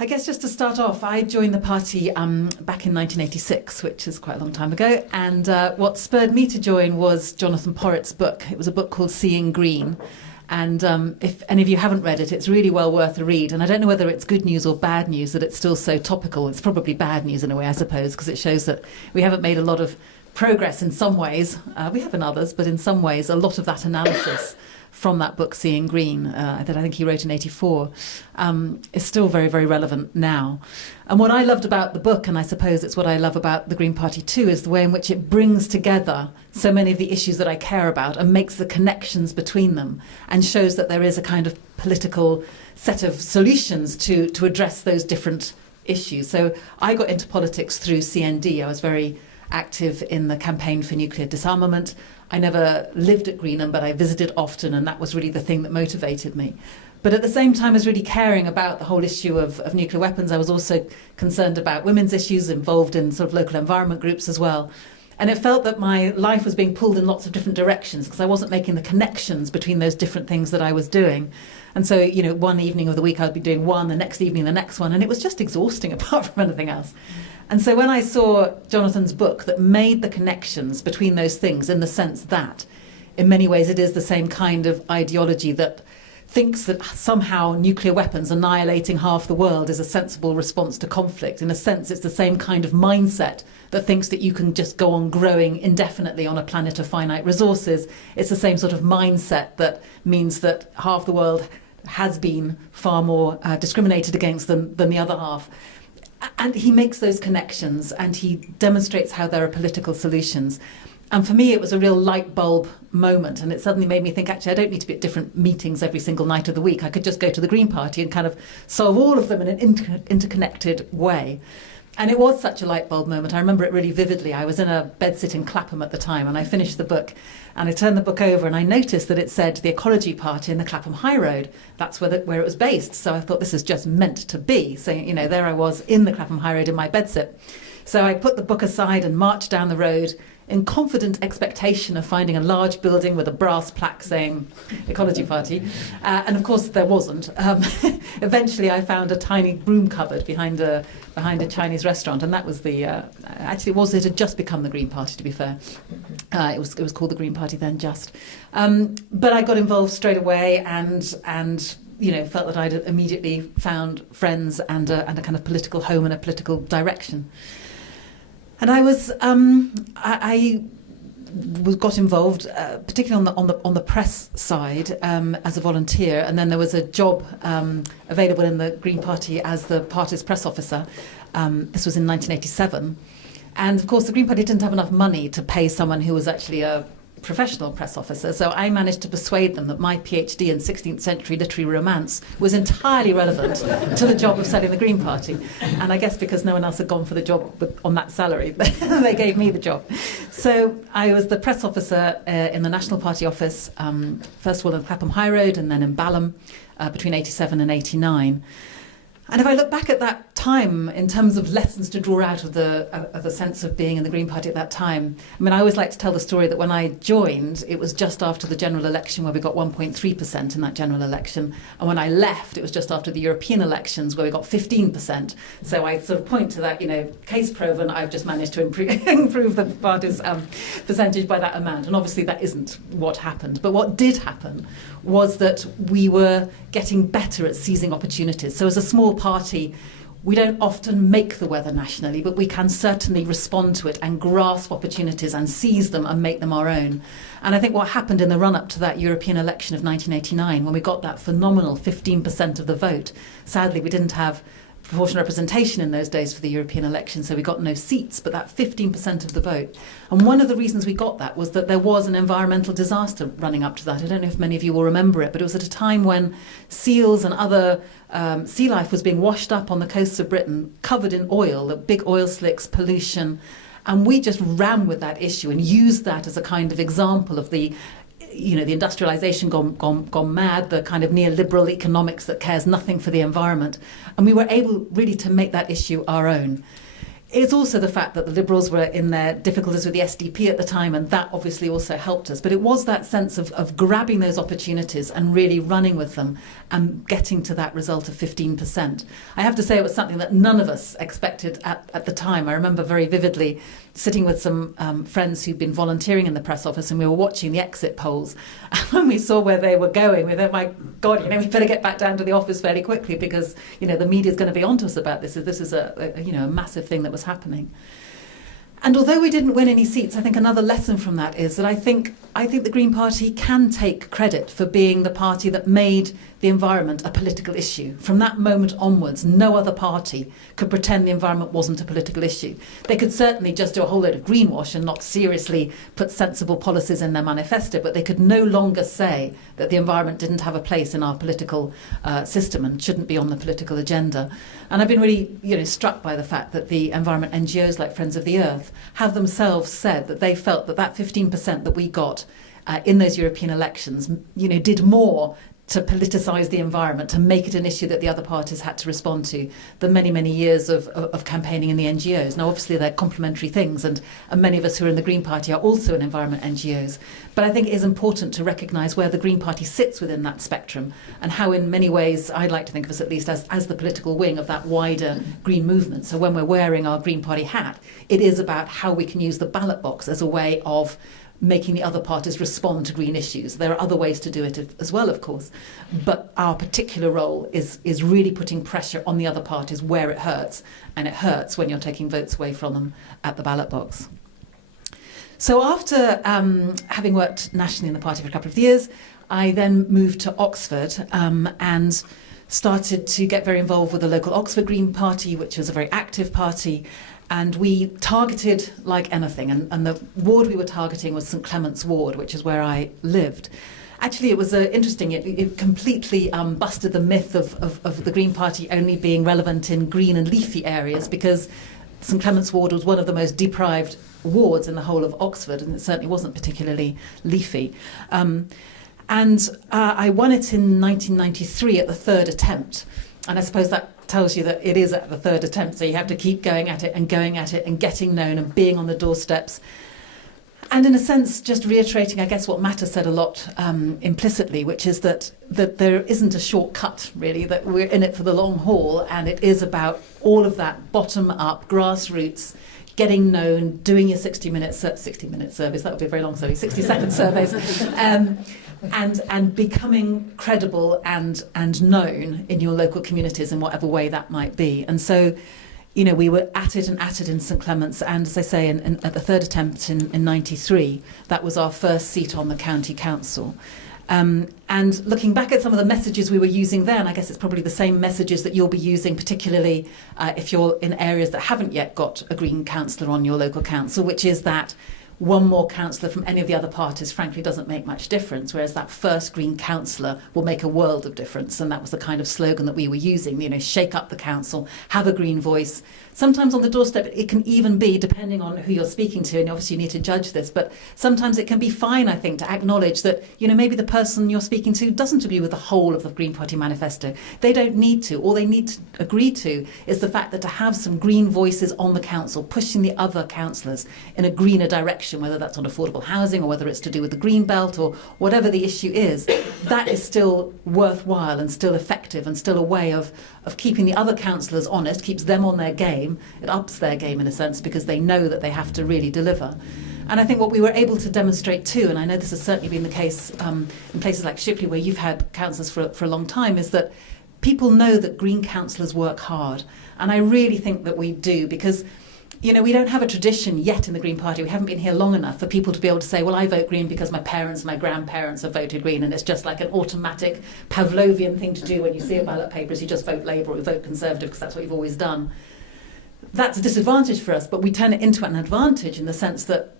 I guess just to start off, I joined the party back in 1986, which is quite a long time ago. And what spurred me to join was Jonathan Porritt's book. It was a book called Seeing Green. And if any of you haven't read it, it's really well worth a read. And I don't know whether it's good news or bad news that it's still so topical. It's probably bad news in a way, I suppose, because it shows that we haven't made a lot of progress in some ways. We have in others, but in some ways, a lot of that analysis from that book, Seeing Green, that I think he wrote in '84, is still very, very relevant now. And what I loved about the book, and I suppose it's what I love about the Green Party too, is the way in which it brings together so many of the issues that I care about and makes the connections between them and shows that there is a kind of political set of solutions to address those different issues. So I got into politics through CND. I was very active in the campaign for nuclear disarmament. I never lived at Greenham, but I visited often, and that was really the thing that motivated me. But at the same time as really caring about the whole issue of nuclear weapons, I was also concerned about women's issues, involved in sort of local environment groups as well. And it felt that my life was being pulled in lots of different directions because I wasn't making the connections between those different things that I was doing. And so, you know, one evening of the week I'd be doing one, the next evening the next one, and it was just exhausting apart from anything else. And so when I saw Jonathan's book that made the connections between those things in the sense that, in many ways, it is the same kind of ideology that thinks that somehow nuclear weapons annihilating half the world is a sensible response to conflict. In a sense, it's the same kind of mindset that thinks that you can just go on growing indefinitely on a planet of finite resources. It's the same sort of mindset that means that half the world has been far more discriminated against than the other half. And he makes those connections and he demonstrates how there are political solutions. And for me, it was a real light bulb moment. And it suddenly made me think, actually, I don't need to be at different meetings every single night of the week. I could just go to the Green Party and kind of solve all of them in an interconnected way. And it was such a light bulb moment. I remember it really vividly. I was in a bedsit in Clapham at the time, and I finished the book. And I turned the book over, and I noticed that it said the Ecology Party in the Clapham High Road. That's where it was based. So I thought this is just meant to be. So, you know, there I was in the Clapham High Road in my bedsit. So I put the book aside and marched down the road in confident expectation of finding a large building with a brass plaque saying Ecology Party. And of course there wasn't. Eventually I found a tiny broom cupboard behind a Chinese restaurant, and that was it had just become the Green Party, to be fair. It was called the Green Party then just. But I got involved straight away and you know, felt that I'd immediately found friends and a kind of political home and a political direction. And I got involved, particularly on the press side, as a volunteer, and then there was a job available in the Green Party as the party's press officer. This was in 1987, and of course the Green Party didn't have enough money to pay someone who was actually a professional press officer, so I managed to persuade them that my PhD in 16th century literary romance was entirely relevant to the job of selling the Green Party. And I guess because no one else had gone for the job on that salary, they gave me the job. So I was the press officer in the National Party office, first of all in Clapham High Road and then in Balham, between 87 and 89. And if I look back at that time in terms of lessons to draw out of the sense of being in the Green Party at that time, I mean, I always like to tell the story that when I joined, it was just after the general election where we got 1.3% in that general election. And when I left, it was just after the European elections where we got 15%. So I sort of point to that, you know, case proven, I've just managed to improve the party's percentage by that amount. And obviously that isn't what happened. But what did happen was that we were getting better at seizing opportunities. So as a small party, we don't often make the weather nationally, but we can certainly respond to it and grasp opportunities and seize them and make them our own. And I think what happened in the run-up to that European election of 1989, when we got that phenomenal 15% of the vote, sadly we didn't have proportional representation in those days for the European election, so we got no seats, but that 15% of the vote. And one of the reasons we got that was that there was an environmental disaster running up to that. I don't know if many of you will remember it, but it was at a time when seals and other sea life was being washed up on the coasts of Britain, covered in oil, the big oil slicks, pollution, and we just ran with that issue and used that as a kind of example of the industrialization gone mad, the kind of neoliberal economics that cares nothing for the environment. And we were able really to make that issue our own. It's also the fact that the Liberals were in their difficulties with the SDP at the time, and that obviously also helped us. But it was that sense of grabbing those opportunities and really running with them and getting to that result of 15%. I have to say it was something that none of us expected at the time. I remember very vividly sitting with some friends who'd been volunteering in the press office, and we were watching the exit polls. And when we saw where they were going, we thought, my God, we better get back down to the office fairly quickly, because the media's going to be onto us about this. This is a massive thing that was happening. And although we didn't win any seats, I think another lesson from that is that I think the Green Party can take credit for being the party that made the environment a political issue. From that moment onwards, no other party could pretend the environment wasn't a political issue. They could certainly just do a whole load of greenwash and not seriously put sensible policies in their manifesto, but they could no longer say that the environment didn't have a place in our political system and shouldn't be on the political agenda. And I've been really struck by the fact that the environment NGOs like Friends of the Earth have themselves said that they felt that 15% that we got in those European elections, did more to politicise the environment, to make it an issue that the other parties had to respond to, than many, many years of campaigning in the NGOs. Now, obviously, they're complementary things, and many of us who are in the Green Party are also in environment NGOs. But I think it is important to recognise where the Green Party sits within that spectrum, and how in many ways, I'd like to think of us at least as the political wing of that wider green movement. So when we're wearing our Green Party hat, it is about how we can use the ballot box as a way of making the other parties respond to green issues. There are other ways to do it as well, of course. But our particular role is really putting pressure on the other parties where it hurts. And it hurts when you're taking votes away from them at the ballot box. So after having worked nationally in the party for a couple of years, I then moved to Oxford and started to get very involved with the local Oxford Green Party, which was a very active party. And we targeted like anything. And the ward we were targeting was St Clement's Ward, which is where I lived. Actually, it was interesting. It completely busted the myth of the Green Party only being relevant in green and leafy areas, because St Clement's Ward was one of the most deprived wards in the whole of Oxford, and it certainly wasn't particularly leafy. And I won it in 1993 at the third attempt. And I suppose that tells you that it is at the third attempt, so you have to keep going at it and getting known and being on the doorsteps. And in a sense, just reiterating, I guess, what Matta said a lot implicitly, which is that there isn't a shortcut, really, that we're in it for the long haul, and it is about all of that bottom-up, grassroots, getting known, doing your 60-minute surveys, that would be a very long survey, 60-second surveys, and becoming credible and known in your local communities in whatever way that might be. And so, we were at it in St Clement's, and as I say, at the third attempt in 93, that was our first seat on the county council. And looking back at some of the messages we were using then, I guess it's probably the same messages that you'll be using, particularly if you're in areas that haven't yet got a Green councillor on your local council, which is that one more councillor from any of the other parties, frankly, doesn't make much difference, whereas that first Green councillor will make a world of difference. And that was the kind of slogan that we were using, shake up the council, have a Green voice. Sometimes on the doorstep, it can even be, depending on who you're speaking to, and obviously you need to judge this, but sometimes it can be fine, I think, to acknowledge that, maybe the person you're speaking to doesn't agree with the whole of the Green Party manifesto. They don't need to. All they need to agree to is the fact that to have some Green voices on the council, pushing the other councillors in a greener direction, whether that's on affordable housing or whether it's to do with the Green Belt or whatever the issue is, that is still worthwhile and still effective and still a way of keeping the other councillors honest, keeps them on their game. It ups their game in a sense, because they know that they have to really deliver. And I think what we were able to demonstrate too, and I know this has certainly been the case in places like Shipley, where you've had councillors for a long time, is that people know that Green councillors work hard. And I really think that we do, because we don't have a tradition yet in the Green Party. We haven't been here long enough for people to be able to say, well, I vote Green because my parents and my grandparents have voted Green, and it's just like an automatic Pavlovian thing to do when you see a ballot paper, is you just vote Labour or you vote Conservative because that's what you've always done. That's a disadvantage for us, but we turn it into an advantage in the sense that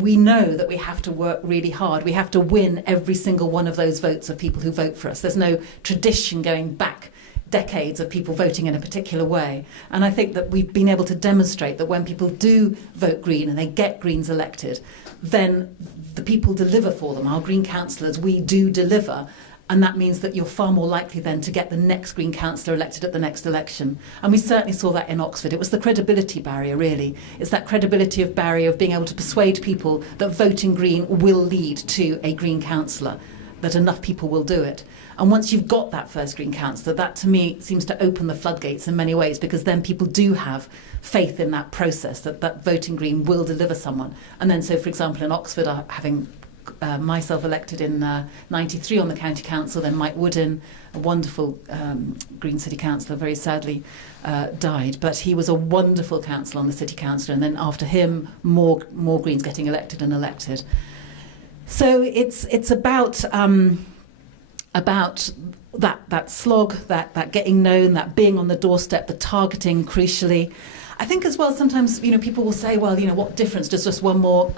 we know that we have to work really hard. We have to win every single one of those votes of people who vote for us. There's no tradition going back decades of people voting in a particular way. And I think that we've been able to demonstrate that when people do vote Green and they get Greens elected, then the people deliver for them. Our Green councillors, we do deliver. And that means that you're far more likely then to get the next Green councillor elected at the next election. And we certainly saw that in Oxford. It was the credibility barrier, really. It's that credibility of barrier of being able to persuade people that voting Green will lead to a Green councillor, that enough people will do it. And once you've got that first Green councillor, that to me seems to open the floodgates in many ways, because then people do have faith in that process, that voting Green will deliver someone. And then, so for example, in Oxford, having myself elected in 93 on the county council, then Mike Woodin, a wonderful Green city councillor, very sadly died, but he was a wonderful councillor on the city council, and then after him more Greens getting elected and elected. So it's about that slog, that getting known, that being on the doorstep, the targeting crucially. I think as well sometimes people will say, well, what difference does just one more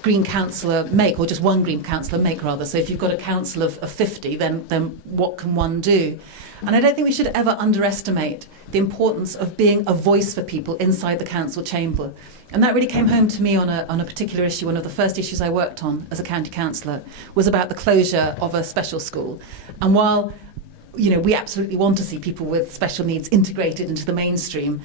Green councillor make, or just one Green councillor make rather? So if you've got a council of 50, then what can one do? And I don't think we should ever underestimate the importance of being a voice for people inside the council chamber. And that really came home to me on a particular issue. One of the first issues I worked on as a county councillor was about the closure of a special school. And while we absolutely want to see people with special needs integrated into the mainstream,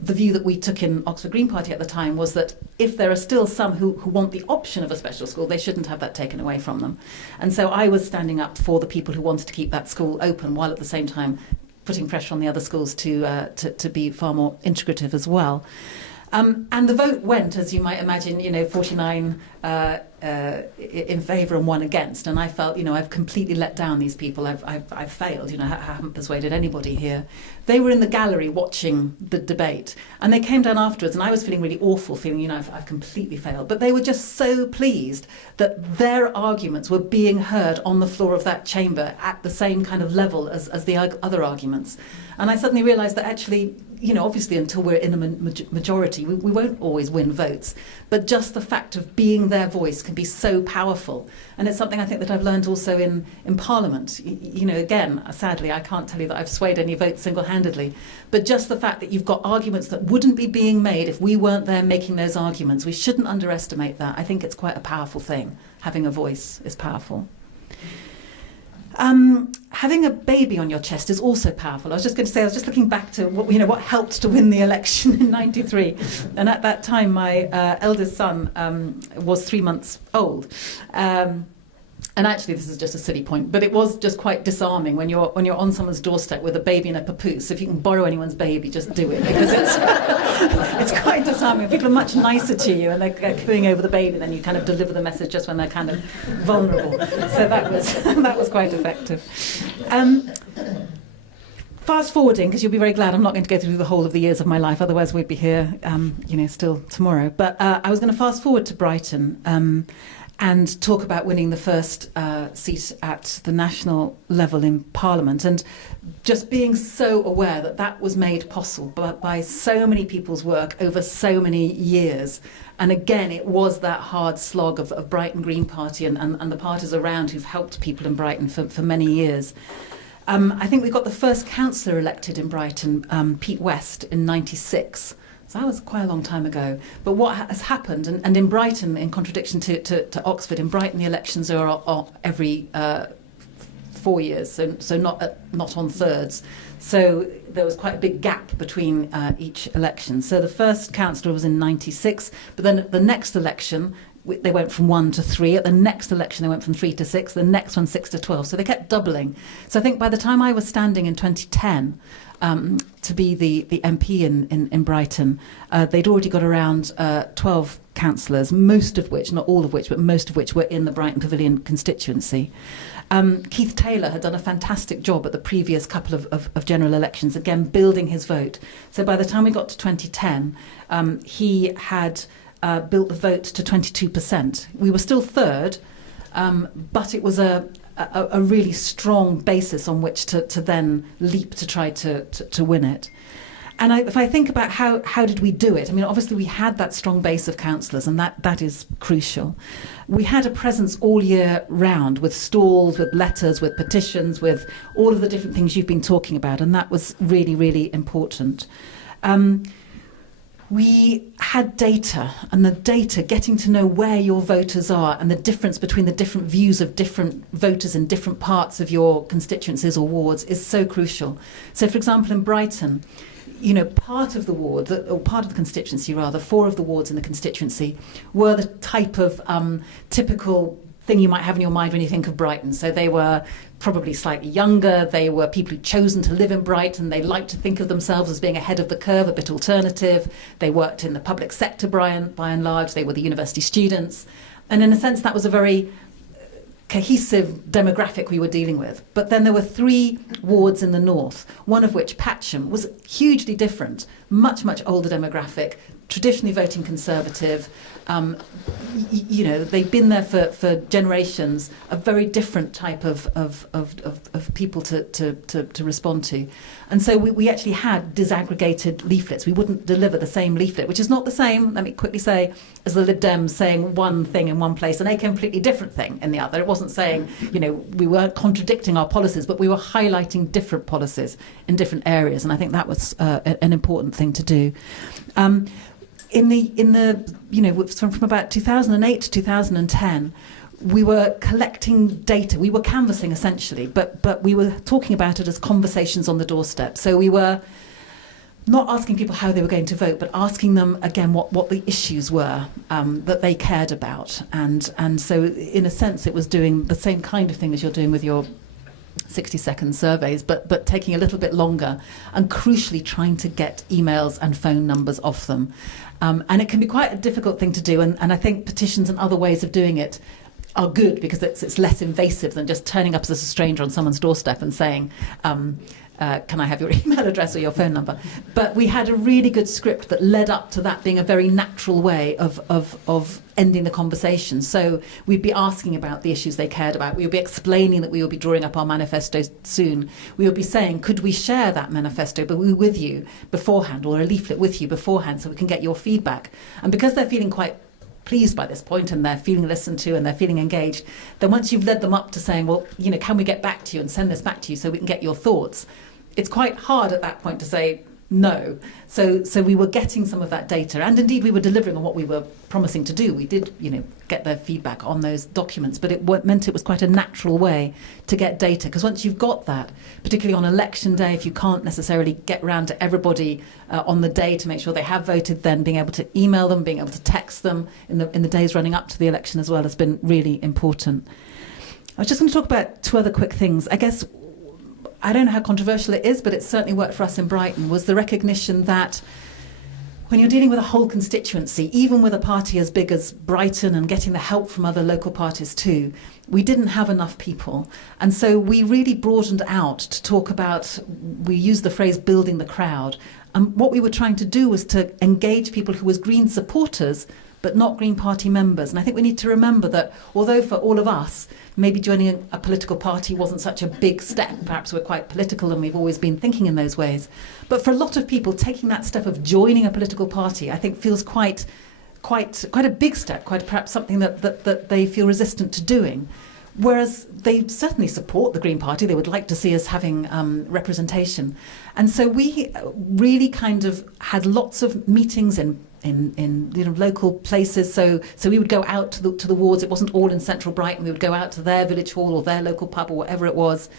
the view that we took in Oxford Green Party at the time was that if there are still some who want the option of a special school, they shouldn't have that taken away from them. And so I was standing up for the people who wanted to keep that school open, while at the same time putting pressure on the other schools to be far more integrative as well. And the vote went, as you might imagine, 49 in favour and 1 against. And I felt, I've completely let down these people. I've failed. I haven't persuaded anybody here. They were in the gallery watching the debate, and they came down afterwards, and I was feeling really awful, feeling, I've completely failed. But they were just so pleased that their arguments were being heard on the floor of that chamber at the same kind of level as the other arguments. And I suddenly realised that actually, obviously until we're in a majority, we won't always win votes. But just the fact of being their voice can be so powerful. And it's something I think that I've learned also in Parliament. Again, sadly, I can't tell you that I've swayed any votes single-handedly. But just the fact that you've got arguments that wouldn't be being made if we weren't there making those arguments, we shouldn't underestimate that. I think it's quite a powerful thing. Having a voice is powerful. Having a baby on your chest is also powerful. I was just going to say, I was just looking back to what helped to win the election in '93, and at that time my eldest son was 3 months old. And actually, this is just a silly point, but it was just quite disarming when you're on someone's doorstep with a baby in a papoose. If you can borrow anyone's baby, just do it, because it's quite disarming. People are much nicer to you, and they're cooing over the baby, then you kind of deliver the message just when they're kind of vulnerable. So that was quite effective. Fast forwarding, because you'll be very glad I'm not going to go through the whole of the years of my life, otherwise we'd be here, still tomorrow. But I was going to fast forward to Brighton. And talk about winning the first seat at the national level in Parliament, and just being so aware that was made possible by so many people's work over so many years. And again, it was that hard slog of Brighton Green Party and the parties around who've helped people in Brighton for many years. I think we got the first councillor elected in Brighton, Pete West, in '96. So that was quite a long time ago. But what has happened, and in Brighton, in contradiction to Oxford, in Brighton the elections are every 4 years, so not on thirds. So there was quite a big gap between each election. So the first councillor was in '96, but then at the next election they went from 1 to 3. At the next election they went from 3 to 6. The next one 6 to 12. So they kept doubling. So I think by the time I was standing in 2010 to be the MP in Brighton, they'd already got around 12 councillors, most of which, not all of which, but most of which were in the Brighton Pavilion constituency. Keith Taylor had done a fantastic job at the previous couple of general elections, again building his vote. So by the time we got to 2010, he had built the vote to 22%. We were still third, but it was a really strong basis on which to then leap to try to win it. And if I think about how did we do it, I mean, obviously we had that strong base of councillors, and that is crucial. We had a presence all year round with stalls, with letters, with petitions, with all of the different things you've been talking about, and that was really, really important. we had data, and the data, getting to know where your voters are and the difference between the different views of different voters in different parts of your constituencies or wards is so crucial. So, for example, in Brighton, you know, part of the ward, or part of the constituency rather, 4 of the wards in the constituency were the type of typical thing you might have in your mind when you think of Brighton. So they were probably slightly younger, they were people who'd chosen to live in Brighton, they liked to think of themselves as being ahead of the curve, a bit alternative, they worked in the public sector by and large, they were the university students, and in a sense that was a very cohesive demographic we were dealing with. But then there were 3 wards in the north, one of which, Patcham, was hugely different, much older demographic, traditionally voting Conservative. You know, they've been there for generations, a very different type of people to respond to. And so we actually had disaggregated leaflets. We wouldn't deliver the same leaflet, which is not the same, let me quickly say, as the Lib Dems saying one thing in one place and a completely different thing in the other. It wasn't saying, you know, we weren't contradicting our policies, but we were highlighting different policies in different areas. And I think that was an important thing to do. In the you know, from about 2008 to 2010, we were collecting data. We were canvassing essentially, but we were talking about it as conversations on the doorstep. So we were not asking people how they were going to vote, but asking them again what the issues were that they cared about. And so in a sense, it was doing the same kind of thing as you're doing with your 60-second surveys, but taking a little bit longer and crucially trying to get emails and phone numbers off them. And it can be quite a difficult thing to do, and I think petitions and other ways of doing it are good because it's less invasive than just turning up as a stranger on someone's doorstep and saying, can I have your email address or your phone number? But we had a really good script that led up to that being a very natural way of ending the conversation. So we'd be asking about the issues they cared about. We would be explaining that we would be drawing up our manifesto soon. We would be saying, could we share that manifesto with you beforehand, or a leaflet with you beforehand, so we can get your feedback? And because they're feeling quite pleased by this point and they're feeling listened to and they're feeling engaged, then once you've led them up to saying, well, you know, can we get back to you and send this back to you so we can get your thoughts, it's quite hard at that point to say no. So we were getting some of that data, and indeed we were delivering on what we were promising to do. We did, you know, get their feedback on those documents, but it meant it was quite a natural way to get data, because once you've got that, particularly on election day, if you can't necessarily get round to everybody on the day to make sure they have voted, then being able to email them, being able to text them in the days running up to the election as well has been really important. I was just going to talk about 2 other quick things. I guess I don't know how controversial it is, but it certainly worked for us in Brighton, was the recognition that when you're dealing with a whole constituency, even with a party as big as Brighton and getting the help from other local parties too, we didn't have enough people. And so we really broadened out to talk about, we used the phrase building the crowd. And what we were trying to do was to engage people who was Green supporters, but not Green Party members. And I think we need to remember that although for all of us, maybe joining a political party wasn't such a big step, perhaps we're quite political and we've always been thinking in those ways, but for a lot of people, taking that step of joining a political party, I think feels quite a big step, quite perhaps something that they feel resistant to doing. Whereas they certainly support the Green Party, they would like to see us having representation. And so we really kind of had lots of meetings in you know, local places. So we would go out to the wards. It wasn't all in central Brighton. We would go out to their village hall or their local pub or whatever it was.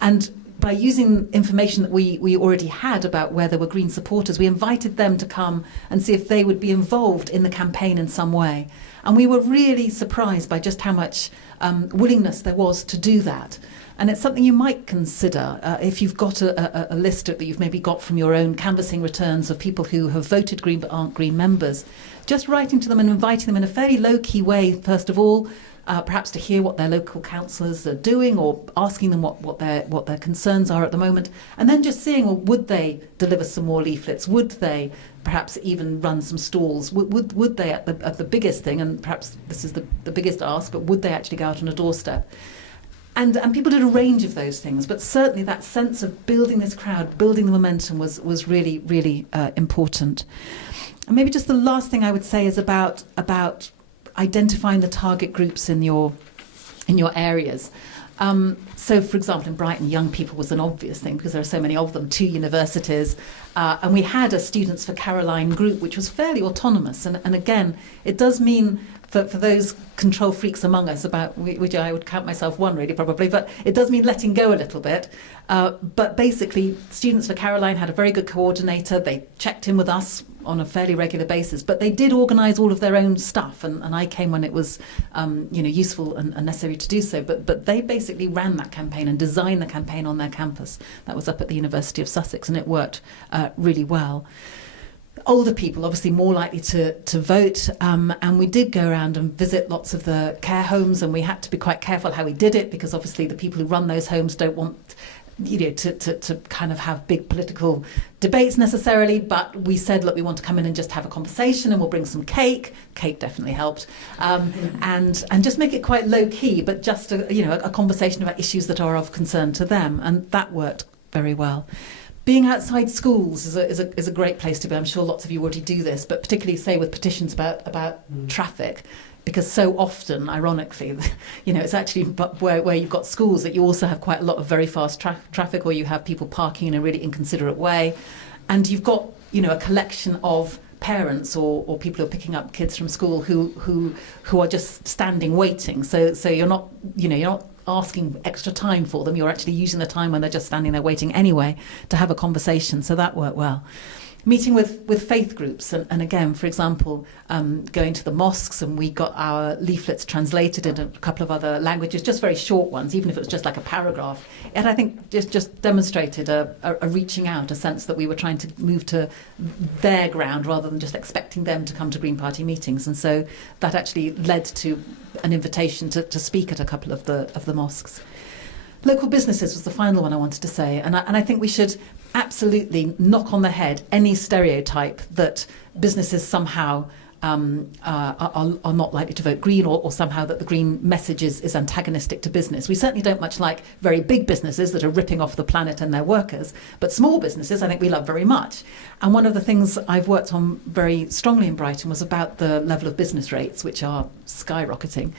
And by using information that we already had about where there were Green supporters, we invited them to come and see if they would be involved in the campaign in some way. And we were really surprised by just how much willingness there was to do that. And it's something you might consider if you've got a list that you've maybe got from your own canvassing returns of people who have voted Green but aren't Green members. Just writing to them and inviting them in a fairly low-key way, first of all, perhaps to hear what their local councillors are doing, or asking them what their concerns are at the moment, and then just seeing, well, would they deliver some more leaflets? Would they perhaps even run some stalls? Would they at the biggest thing, and perhaps this is the biggest ask, but would they actually go out on a doorstep? And people did a range of those things, but certainly that sense of building this crowd, building the momentum was really, really important. And maybe just the last thing I would say is about identifying the target groups in your areas. So, for example, in Brighton, young people was an obvious thing because there are so many of them, 2 universities. And we had a Students for Caroline group, which was fairly autonomous. And again, it does mean for those control freaks among us, about which I would count myself one really probably, but it does mean letting go a little bit. But basically, Students for Caroline had a very good coordinator. They checked in with us on a fairly regular basis, but they did organise all of their own stuff, and I came when it was useful and necessary to do so. But they basically ran that campaign and designed the campaign on their campus. That was up at the University of Sussex, and it worked really well. Older people, obviously more likely to vote, and we did go around and visit lots of the care homes, and we had to be quite careful how we did it, because obviously the people who run those homes don't want to kind of have big political debates necessarily, but we said, look, we want to come in and just have a conversation, and we'll bring some cake. Cake definitely helped, and just make it quite low key, but just a conversation about issues that are of concern to them, and that worked very well. Being outside schools is a great place to be. I'm sure lots of you already do this, but particularly, say, with petitions about traffic, because so often, ironically, it's actually where you've got schools that you also have quite a lot of very fast traffic, or you have people parking in a really inconsiderate way, and you've got a collection of parents or people who are picking up kids from school who are just standing waiting. So you're not asking extra time for them. You're actually using the time when they're just standing there waiting anyway to have a conversation. So that worked well. Meeting with faith groups, and again, for example, going to the mosques, and we got our leaflets translated into a couple of other languages, just very short ones, even if it was just like a paragraph. And I think just demonstrated a reaching out, a sense that we were trying to move to their ground rather than just expecting them to come to Green Party meetings. And so that actually led to an invitation to speak at a couple of the mosques. Local businesses was the final one I wanted to say, and I think we should absolutely knock on the head any stereotype that businesses somehow are not likely to vote Green, or somehow that the Green message is antagonistic to business. We certainly don't much like very big businesses that are ripping off the planet and their workers, but small businesses I think we love very much. And one of the things I've worked on very strongly in Brighton was about the level of business rates, which are skyrocketing.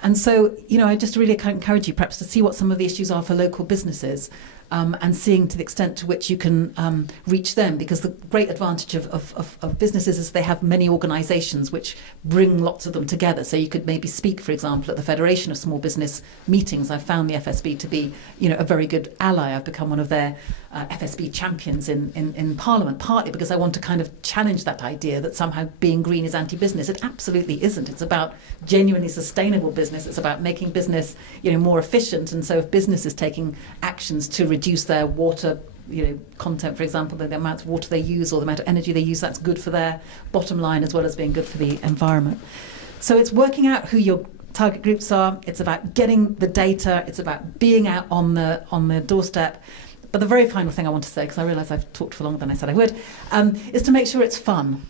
And so, I just really encourage you perhaps to see what some of the issues are for local businesses, and seeing to the extent to which you can reach them, because the great advantage of businesses is they have many organisations which bring lots of them together. So you could maybe speak, for example, at the Federation of Small Business meetings. I've found the FSB to be, a very good ally. I've become one of their FSB champions in Parliament, partly because I want to kind of challenge that idea that somehow being green is anti-business. It absolutely isn't. It's about genuinely sustainable business. It's about making business, more efficient. And so if business is taking actions to reduce their water content, for example, the amount of water they use or the amount of energy they use, that's good for their bottom line as well as being good for the environment. So it's working out who your target groups are. It's about getting the data. It's about being out on the doorstep. But the very final thing I want to say, because I realise I've talked for longer than I said I would, is to make sure it's fun.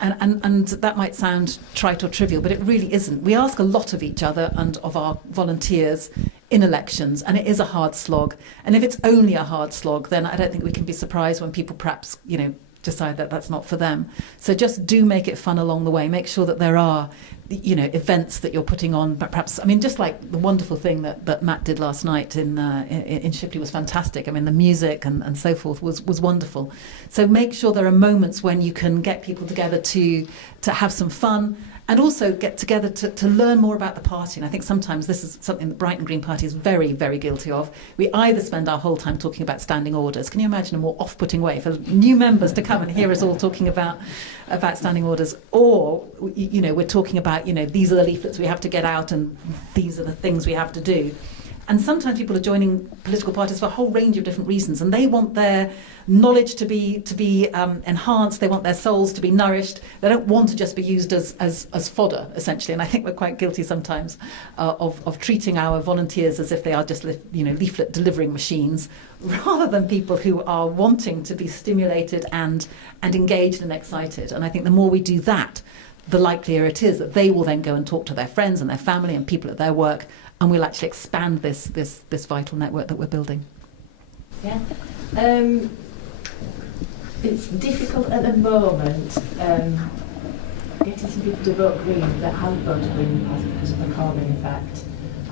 And that might sound trite or trivial, but it really isn't. We ask a lot of each other and of our volunteers in elections, and it is a hard slog. And if it's only a hard slog, then I don't think we can be surprised when people perhaps, decide that that's not for them. So just do make it fun along the way. Make sure that there are, events that you're putting on. But perhaps, just like the wonderful thing that Matt did last night in Shipley was fantastic. The music and so forth was wonderful. So make sure there are moments when you can get people together to have some fun, and also get together to learn more about the party. And I think sometimes this is something that Brighton Green Party is very, very guilty of. We either spend our whole time talking about standing orders. Can you imagine a more off-putting way for new members to come and hear us all talking about standing orders? Or, we're talking about, these are the leaflets we have to get out and these are the things we have to do. And sometimes people are joining political parties for a whole range of different reasons, and they want their knowledge to be enhanced. They want their souls to be nourished. They don't want to just be used as fodder, essentially. And I think we're quite guilty sometimes of treating our volunteers as if they are just leaflet delivering machines, rather than people who are wanting to be stimulated and engaged and excited. And I think the more we do that, the likelier it is that they will then go and talk to their friends and their family and people at their work, and we'll actually expand this vital network that we're building. Yeah. It's difficult at the moment getting some people to vote Green that haven't voted Green because of the Corbyn effect.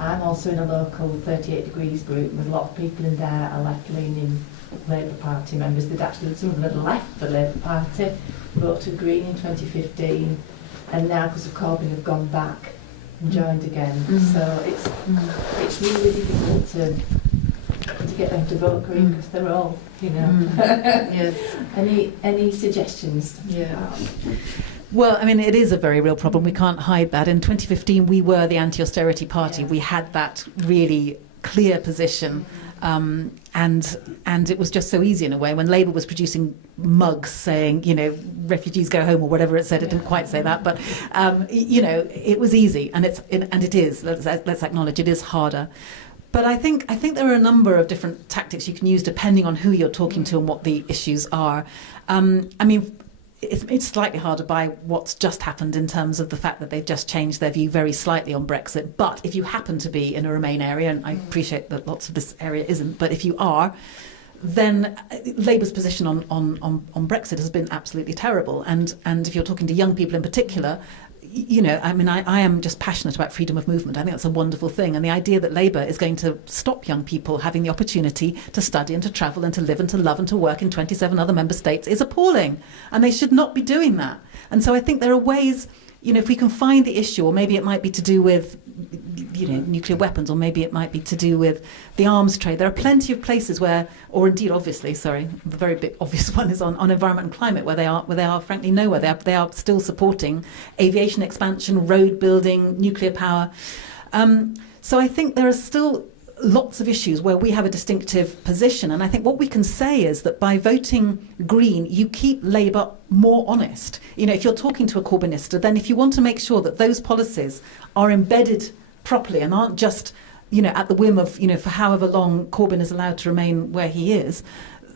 I'm also in a local 38 Degrees group with a lot of people in there are left-leaning Labour Party members. They'd actually, some of them had left the Labour Party, voted Green in 2015, and now because of Corbyn have gone back and joined again. So it's really difficult to get them to vote Green because they're all, you know. Yes. Any suggestions? Yeah. Well, I mean, it is a very real problem. We can't hide that. In 2015, we were the anti-austerity party. Yeah. We had that really clear position. And it was just so easy in a way when Labour was producing mugs saying, you know, refugees go home or whatever it said. It didn't quite say that, but you know, it was easy, and it is. Let's acknowledge it is harder. But I think there are a number of different tactics you can use depending on who you're talking to and what the issues are. I mean, it's slightly harder by what's just happened in terms of the fact that they've just changed their view very slightly on Brexit. But if you happen to be in a Remain area, and I appreciate that lots of this area isn't, but if you are, then Labour's position on Brexit has been absolutely terrible. And if you're talking to young people in particular, you know, I mean, I am just passionate about freedom of movement. I think that's a wonderful thing. And the idea that Labour is going to stop young people having the opportunity to study and to travel and to live and to love and to work in 27 other member states is appalling. And they should not be doing that. And so I think there are ways, you know, if we can find the issue, or maybe it might be to do with, you know, nuclear weapons, or maybe it might be to do with the arms trade. There are plenty of places where, or indeed, obviously, sorry, the very big obvious one is on environment and climate, where they are frankly nowhere. They are still supporting aviation expansion, road building, nuclear power. So I think there are still lots of issues where we have a distinctive position, and I think what we can say is that by voting Green, you keep Labour more honest. You know, if you're talking to a Corbynista, then if you want to make sure that those policies are embedded properly and aren't just, you know, at the whim of, you know, for however long Corbyn is allowed to remain where he is,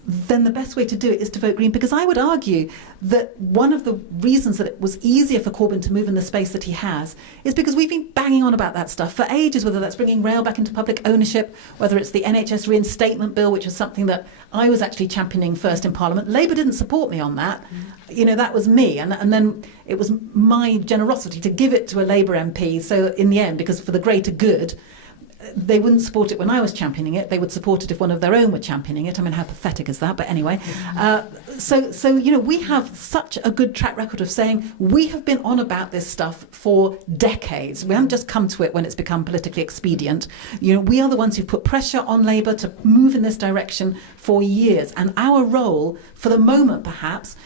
then the best way to do it is to vote Green. Because I would argue that one of the reasons that it was easier for Corbyn to move in the space that he has is because we've been banging on about that stuff for ages, whether that's bringing rail back into public ownership, whether it's the NHS reinstatement bill, which was something that I was actually championing first in Parliament. Labour didn't support me on that. You know, that was me. And then it was my generosity to give it to a Labour MP. So in the end, because for the greater good, they wouldn't support it when I was championing it. They would support it if one of their own were championing it. I mean, how pathetic is that? But anyway, so you know, we have such a good track record of saying we have been on about this stuff for decades. We haven't just come to it when it's become politically expedient. You know, we are the ones who've put pressure on Labour to move in this direction for years. And our role, for the moment perhaps,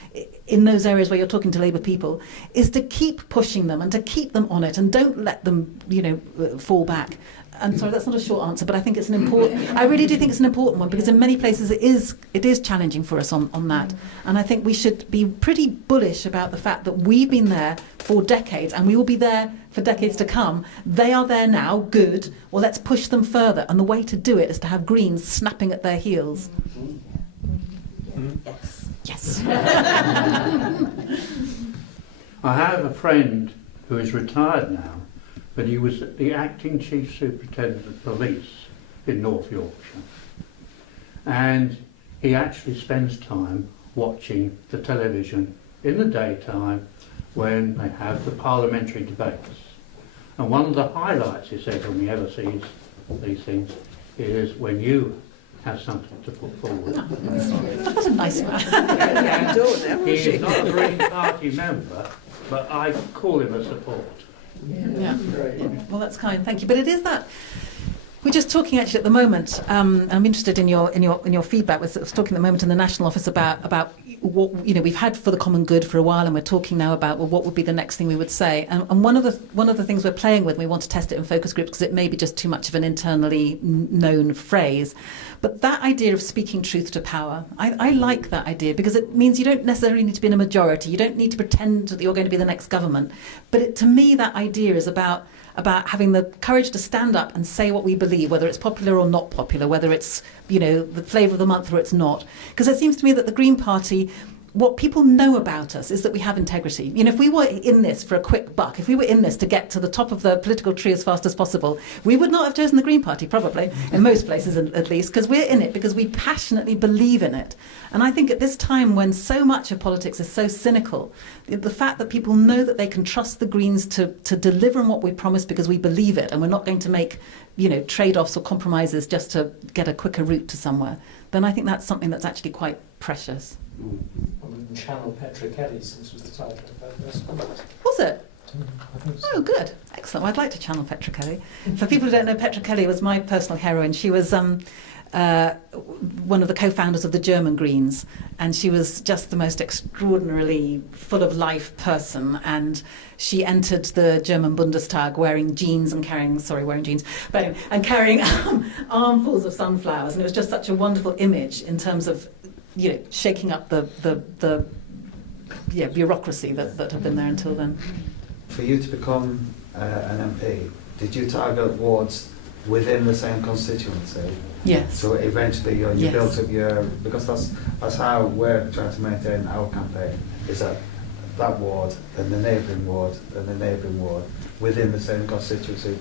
in those areas where you're talking to Labour people, is to keep pushing them and to keep them on it and don't let them, you know, fall back. And sorry, that's not a short answer, but I think it's an important. I really do think it's an important one, because in many places it is challenging for us on that. And I think we should be pretty bullish about the fact that we've been there for decades, and we will be there for decades to come. They are there now. Good. Well, let's push them further. And the way to do it is to have Greens snapping at their heels. Yes. I have a friend who is retired now, but he was the acting chief superintendent of police in North Yorkshire. And he actually spends time watching the television in the daytime when they have the parliamentary debates. And one of the highlights, he says, when he ever sees these things, is when you have something to put forward. That's a nice man. He is not a Green Party member, but I call him a support. Yeah. Well, that's kind. Thank you. But it is that we're just talking actually at the moment. I'm interested in your feedback. We're sort of talking at the moment in the National Office about what, you know, we've had for the common good for a while, and we're talking now about, well, what would be the next thing we would say. And one of the things we're playing with, and we want to test it in focus groups because it may be just too much of an internally known phrase. But that idea of speaking truth to power, I like that idea, because it means you don't necessarily need to be in a majority. You don't need to pretend that you're going to be the next government. But to me, that idea is about having the courage to stand up and say what we believe, whether it's popular or not popular, whether it's, you know, the flavour of the month or it's not. Because it seems to me that the Green Party, what people know about us is that we have integrity. You know, if we were in this for a quick buck, if we were in this to get to the top of the political tree as fast as possible, we would not have chosen the Green Party, probably, in most places at least, because we're in it because we passionately believe in it. And I think at this time when so much of politics is so cynical, the fact that people know that they can trust the Greens to deliver on what we promise because we believe it, and we're not going to make, you know, trade-offs or compromises just to get a quicker route to somewhere, then I think that's something that's actually quite precious. Channel Petra Kelly, since was the title of that first book. Was it? I think so. Oh, good. Excellent. Well, I'd like to channel Petra Kelly. For people who don't know, Petra Kelly was my personal heroine. She was one of the co-founders of the German Greens, and she was just the most extraordinarily full of life person, and she entered the German Bundestag wearing jeans and carrying armfuls of sunflowers, and it was just such a wonderful image in terms of, you know, shaking up the bureaucracy that had been there until then. For you to become an MP, did you target wards within the same constituency? Yes. So eventually you Yes. built up your, because that's how we're trying to maintain our campaign, is that ward, then the neighbouring ward, then the neighbouring ward, within the same constituency.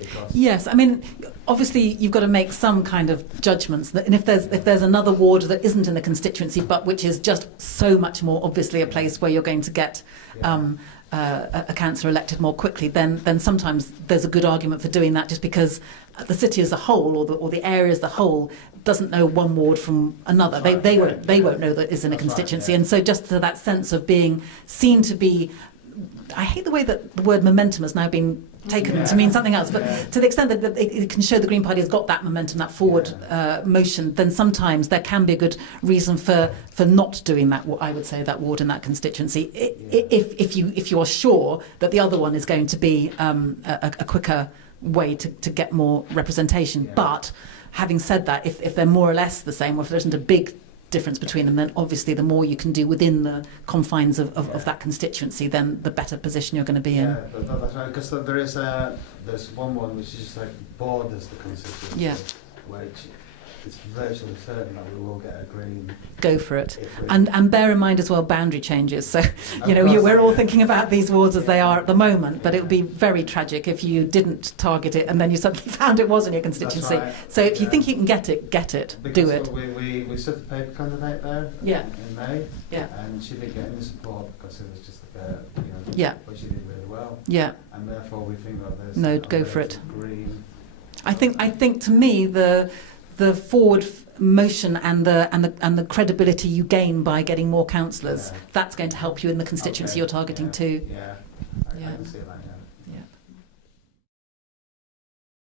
Because Yes, I mean, obviously you've got to make some kind of judgments, and if there's another ward that isn't in the constituency but which is just so much more obviously a place where you're going to get a councillor elected more quickly, then sometimes there's a good argument for doing that, just because the city as a whole or the area as a whole doesn't know one ward from another. They won't know that is in a constituency, and so just to that sense of being seen to be, I hate the way that the word momentum has now been taken to mean something else, but to the extent that it can show the Green Party has got that momentum, that forward motion, then sometimes there can be a good reason for not doing that. I would say that ward in that constituency, if you are sure that the other one is going to be a quicker way to get more representation. But having said that, if they're more or less the same, or if there isn't a big difference between them, then obviously the more you can do within the confines of that constituency, then the better position you're going to be in. yeah, that's right. Because there's one which is just like borders the constituency, Yeah. which it's virtually certain that we will get a Green. Go for it. if we- And bear in mind as well boundary changes. So, you know, course, we're all yeah. thinking about these wards as they are at the moment, but it would be very tragic if you didn't target it and then you suddenly found it was in your constituency. right. So if you Yeah. think you can get it, Because do it. We stood the paper candidate there Yeah. in May, Yeah. and she didn't get any support because it was just like a, Yeah. but she did really well, Yeah. and therefore we think that there's No, a go for way it. to Green. I think to me the forward motion and the credibility you gain by getting more councillors, Yeah. that's going to help you in the constituency Okay, you're targeting yeah, too. Yeah, I Yeah. can see that. Yeah.